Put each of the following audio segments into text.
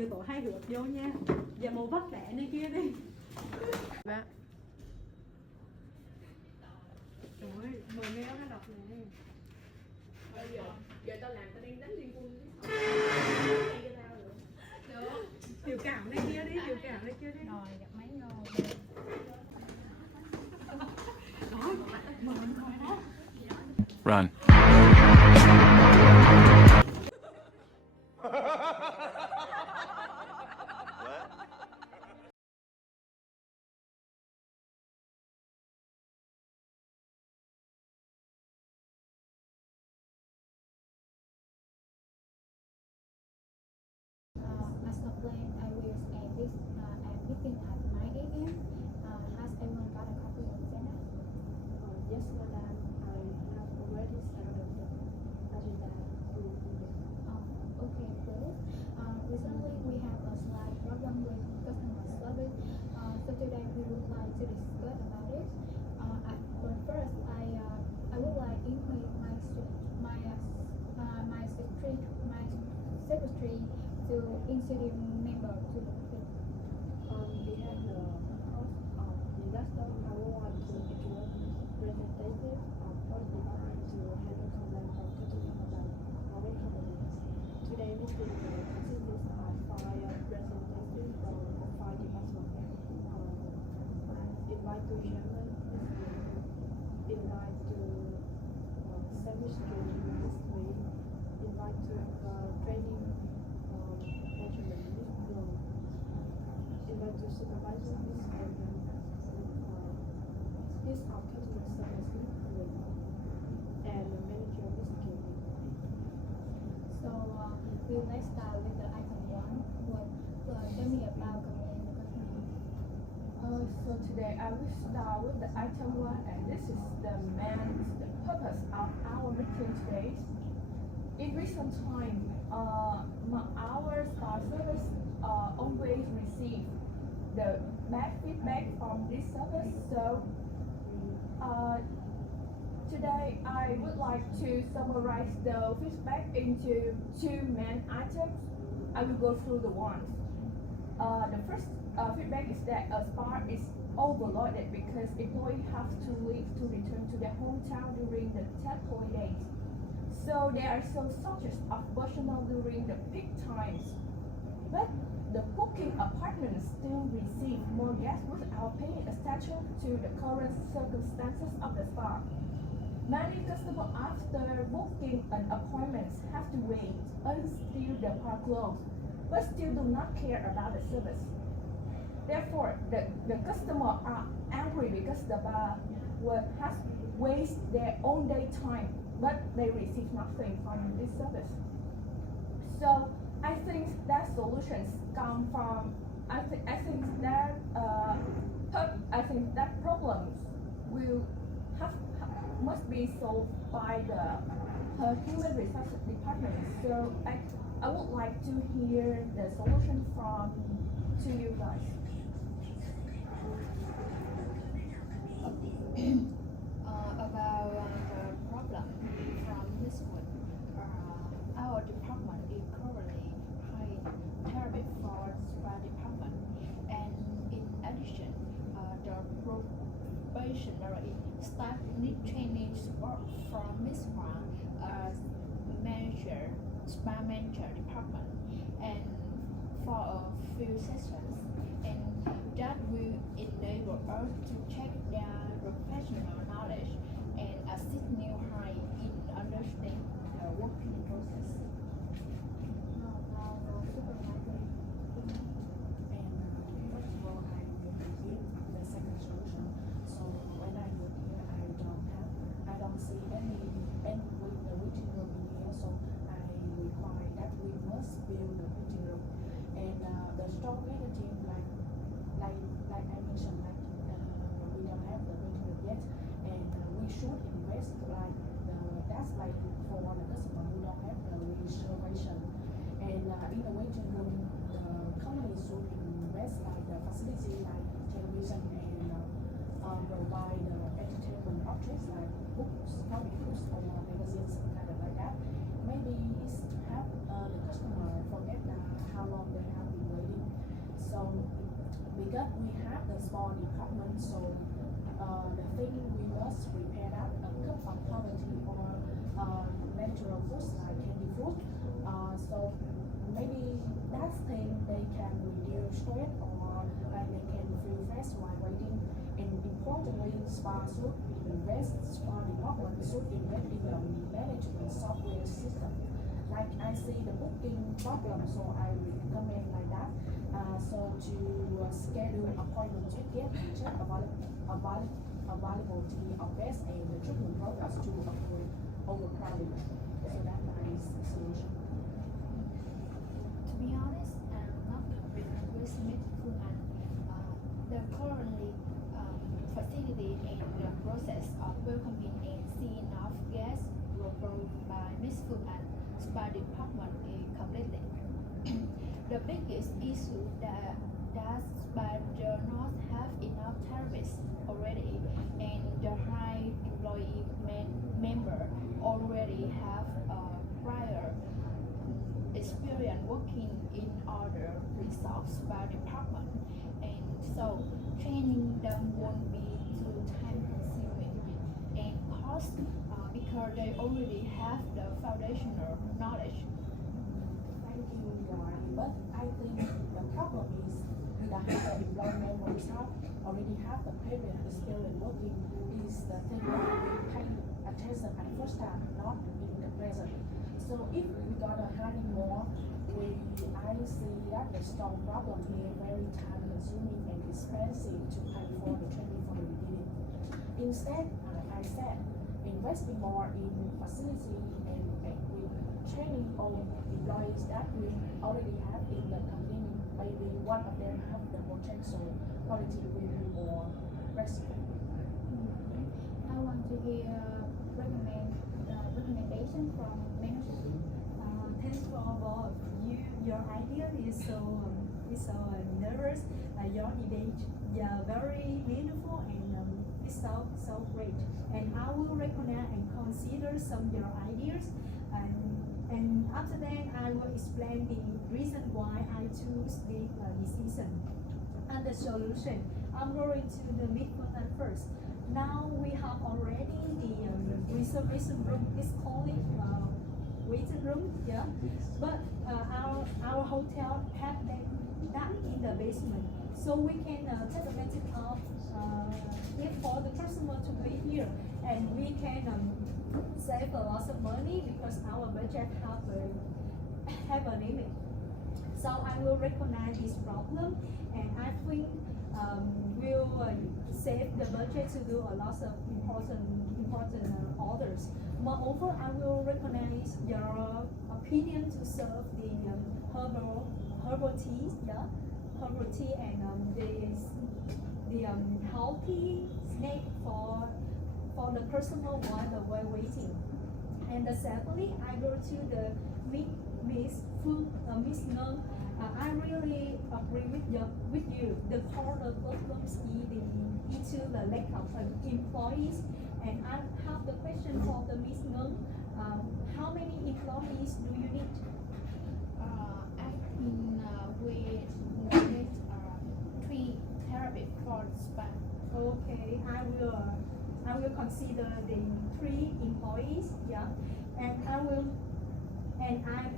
vô tổ hai hướng vô nha. Dạ màu vắt rẻ này kia đi. Dạ. Trời ơi, mời mail ra đọc nè. Bây giờ tao làm tao đang đánh liên quân với tao nữa. Được. Biểu cảm này kia đi, biểu cảm này kia đi. Rồi gặp máy rồi. Đó, mời thôi đó. Run. As a plan, I will stay this at meeting at 9 a.m. Has everyone got a copy of the agenda? Yes, madam. I have already started the agenda to Okay, good. Recently, we have a slight problem with customer service. So today we would like to discuss about it. But first, I would like to invite my secretary to introduce member to the meeting. On behalf of the House of Investor, I would like to introduce representative of First Department to handle complaint from customers about our company. Today meeting will consist of 5 representatives from 5 departments. Invite to chairman, invite to semester industry, invite to training management, invite to supervisor, this our customer service and the manager Mr. Kelly. So let's start with the item 1. Tell me about complaint the customer. So today I will start with the item 1, and this is the purpose of our meeting today. In recent time, our star service always receive the bad feedback from this service. So today I would like to summarize the feedback into 2 main items. I will go through the ones. The first feedback is that a spa is overloaded because employees have to leave to return to their hometown during the test holidays. So there are some shortage of personnel during the peak times. But the booking apartments still receive more guests without paying attention to the current circumstances of the spa. Many customers after booking an appointment have to wait until the bar closes, but still do not care about the service. Therefore, the customers are angry because the bar has wasted their own day time, but they receive nothing from this service. So I think that solutions come from I think that problems will must be solved by the human resources department. So I would like to hear the solution from you guys. About the problem from this one, our department is currently hiring therapy for spa department, and in addition, the probationary staff need training support from Miss Huang as spa manager department, and for a few sessions, and that will enable us to check their professional knowledge and assist new hire in understanding the working process. Now the supervisor. And first of all, I will give the second solution. So when I look here, I don't see any with the waiting room in here. So I require that we must build the waiting room, and the strong team like I mentioned, we don't have the waiting room yet, and we should invest that's like for the customer who don't have the reservation, and in the waiting room, the company should invest like the facility like television and provide the entertainment objects like books, comic books, or magazines, kind of like that. Maybe it's have the customer forget how long they have So because we have the small department, so the thing we must prepare that a cup of quality or natural foods like candy food. So maybe that thing they can reduce stress or they can feel fresh while waiting. And importantly, spa should invest, spa department should invest in the management software system. Like I see the booking problem, so I recommend like that. So to schedule appointment to get and check availability of guests and the treatment progress to avoid overcrowding. So that's my solution. To be honest, I'm not convinced with Midfood and the currently facility and the process of welcoming and seeing enough guests were brought by Midfood and Spa department is completely. The biggest issue that spa do not have enough therapists already, and the high employee member already have a prior experience working in other resort spa department, and so training them won't be too time consuming and cost because they already have the foundational knowledge. Thank you, Joanne. But I think the problem is the higher employee members already have the previous experience working is the thing that we pay attention at first time, not in the present. So if we gonna hire more, I see that the strong problem here very time consuming and expensive to pay for the training from the beginning. Instead, I said investing more in facility and with training of employees that we already have in the company. Maybe one of them have the potential quality will be more flexible. I want to hear recommendation from management. Thanks for all of you. Your idea is so nervous. Your debate, yeah, very meaningful and it's so great. And I will recognize and consider some of your ideas. And after that, I will explain the reason why I choose the decision and the solution. I'm going to the midpoint at first. Now we have already the reservation room. It's called waiting room, yeah. But our hotel have that in the basement, so we can take advantage of it for the customer to be here, and we can save a lot of money because our budget have a limit. So I will recognize this problem, and I think will save the budget to do a lot of important orders. Moreover, I will recognize your opinion to serve the herbal tea, yeah, herbal tea and the healthy snack for the customer while waiting. And secondly, I go to the Miss Nung. I really agree with you. The core of problems is the lack of employees. And I have the question for the Miss Nung. How many employees do you need? I think we need 3 therapists for spa. Okay, I will consider the 3 employees, yeah, and I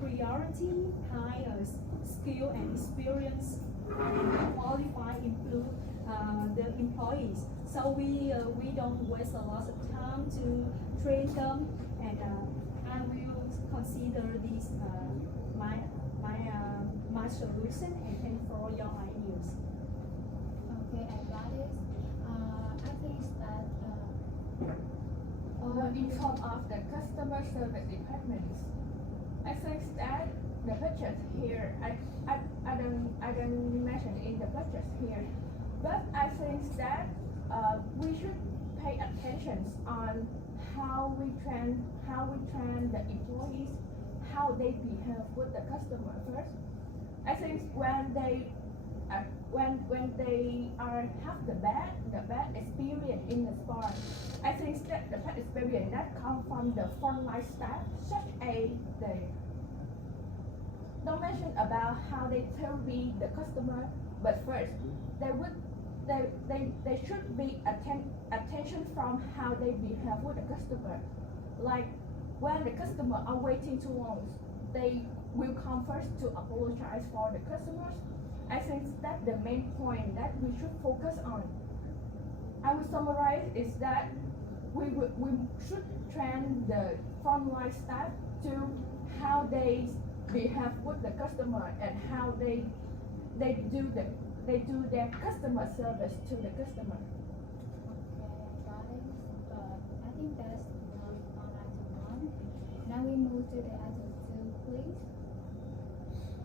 priority hire skill and experience and qualify improve the employees. So we don't waste a lot of time to train them, and I will consider this my solution and thank for your ideas. Okay, I got it. I think that In terms of the customer service department, I think that the budget here, I don't mention in the budget here, but I think that we should pay attention on how we train the employees, how they behave with the customer first. I think when they have the bad experience in the spa, I think that the bad experience that come from the frontline staff, such as they don't mention about how they treat the customer But first, they should be attention from how they behave with the customer. Like when the customer are waiting too long, they will come first to apologize for the customers. I think that's the main point that we should focus on. I will summarize is that we should train the frontline staff to how they behave with the customer and how they do their customer service to the customer. Okay, got it. But I think that's enough on item 1. Now we move to the item 2, please.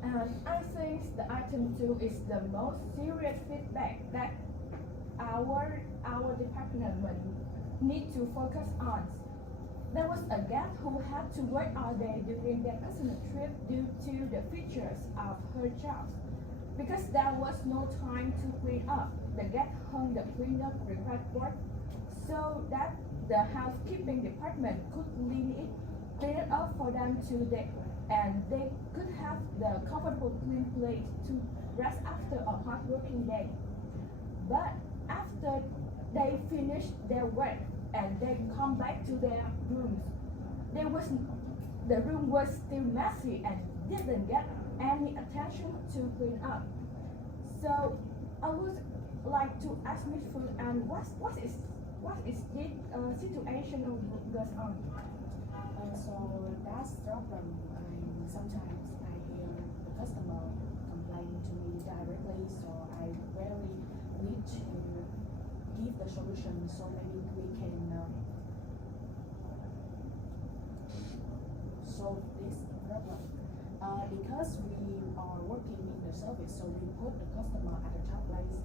And I think the item 2 is the most serious feedback that our department need to focus on. There was a guest who had to wait all day during their customer trip due to the features of her job. Because there was no time to clean up, the guest hung the cleanup report so that the housekeeping department could clean it up for them and they could have the comfortable clean plate to rest after a hard working day. But after they finished their work and they come back to their rooms, the room was still messy and didn't get any attention to clean up. So I would like to ask Ms. Fu, and what is this situation goes on? So that's the problem. Sometimes I hear the customer complain to me directly, so I really need to give the solution. So maybe we can solve this problem. Because we are working in the service, so we put the customer at the top place.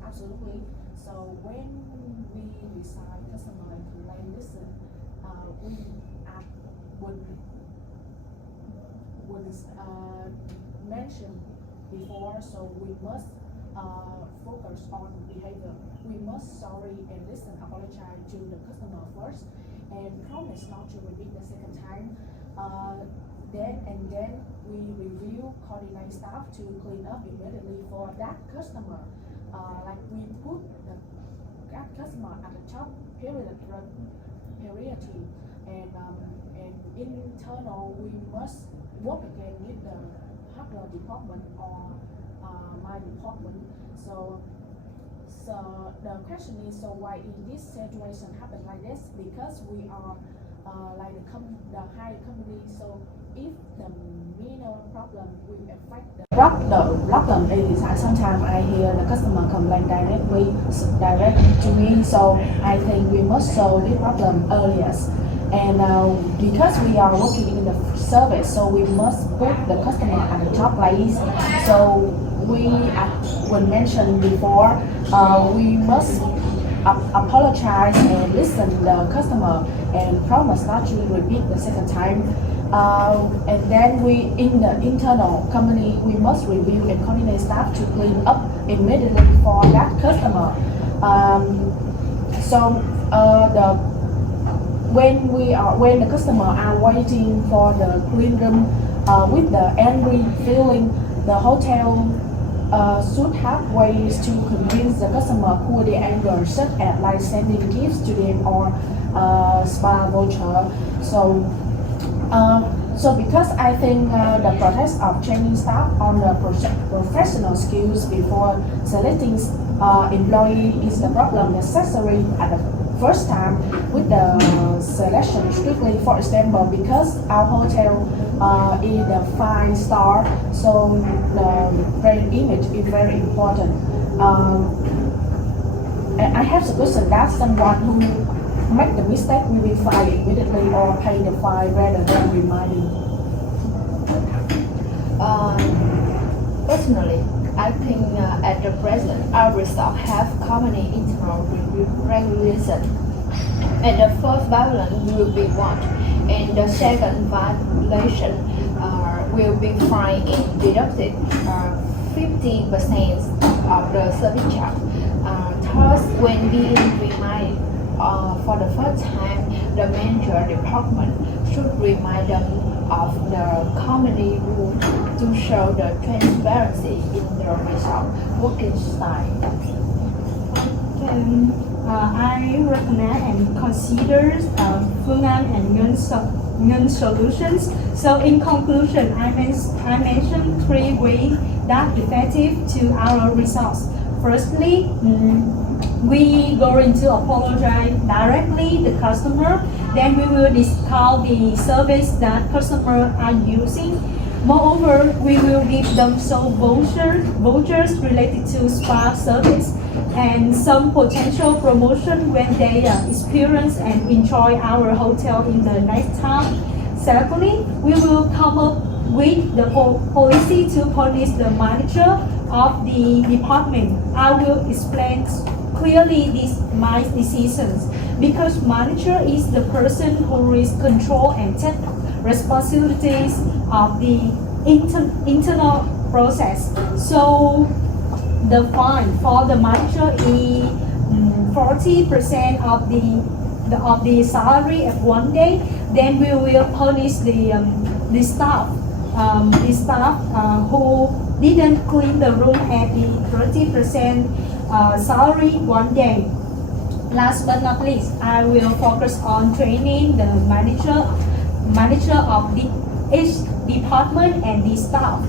Absolutely. So when we decide customer and complain, listen, we would mention before, so we must focus on behavior. We must sorry and listen, apologize to the customer first, and promise not to repeat the second time. Then we review, coordinate staff to clean up immediately for that customer. Like we put that customer at the top priority, and internal we must work again with the hardware department or my department. So the question is, so why in this situation happen like this? Because we are like the high company, so if the minor problem will affect the problem is sometimes I hear the customer complain direct to me, so I think we must solve the problem earliest. And because we are working in the service, so we must put the customer at the top place. So we, when mentioned before, we must apologize and listen the customer and promise not to repeat the second time. And then we, in the internal company, we must review and coordinate staff to clean up immediately for that customer. When the customer are waiting for the clean room with the angry feeling, the hotel should have ways to convince the customer cool their anger, such as like sending gifts to them or spa voucher. So because I think the process of training staff on the professional skills before selecting employee is the problem necessary at the first time with the selection strictly. For example, because our hotel is the 5-star, so the brand image is very important. And I have suggested that someone who make the mistake will be fired immediately or pay the fine rather than reminding. Personally, I think at the present, our resort have company internal regulation. And the first violation will be one, and the second violation will be fine and deducted 50% of the service charge. Thus, when being reminded, for the first time, the manager department should remind them of the company rule to show the transparency in the result working style. I recommend and consider Phương An and Nguyen solutions. So in conclusion, I mentioned 3 ways that effective to our results. Firstly, we going to apologize directly the customer. Then we will discount the service that customer are using. Moreover, we will give them some vouchers related to spa service and some potential promotion when they experience and enjoy our hotel in the next time. Secondly, we will come up with the policy to punish the manager of the department. I will explain clearly my decisions because manager is the person who is control and take responsibilities of the internal process. So the fine for the manager is 40% of the salary of 1 day. Then we will punish the staff who didn't clean the room at the 30% salary 1 day. Last but not least, I will focus on training the manager of each department and the staff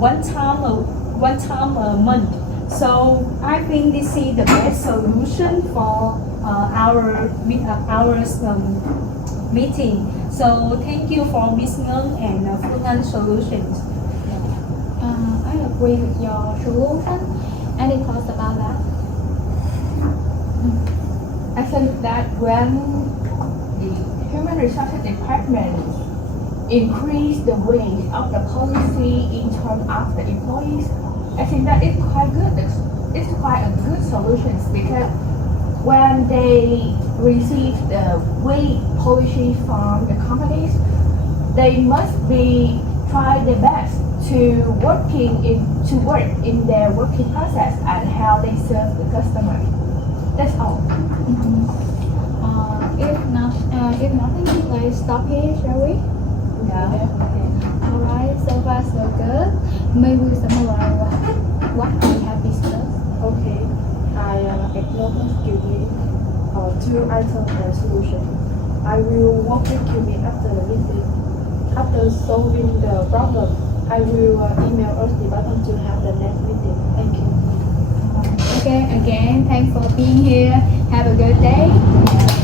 one time a month. So I think this is the best solution for our meeting. So thank you for Ms. Ngân and Phương An solutions. I agree with your solution. Any thoughts about that? I think that when the human resources department increase the wage of the policy in terms of the employees, I think that it's quite good. It's quite a good solution because when they receive the wage policy from the companies, they must be try their best to work in their working process and how they serve the customer. That's all. If nothing, let's stop here, shall we? Yeah. Alright, so far so good. May we summarize what we have discussed? Okay, I acknowledge QB 2 items and solution. I will work with QB after the meeting. After solving the problem, I will email us the button to have the next meeting. Thank you. Okay, again, thanks for being here. Have a good day.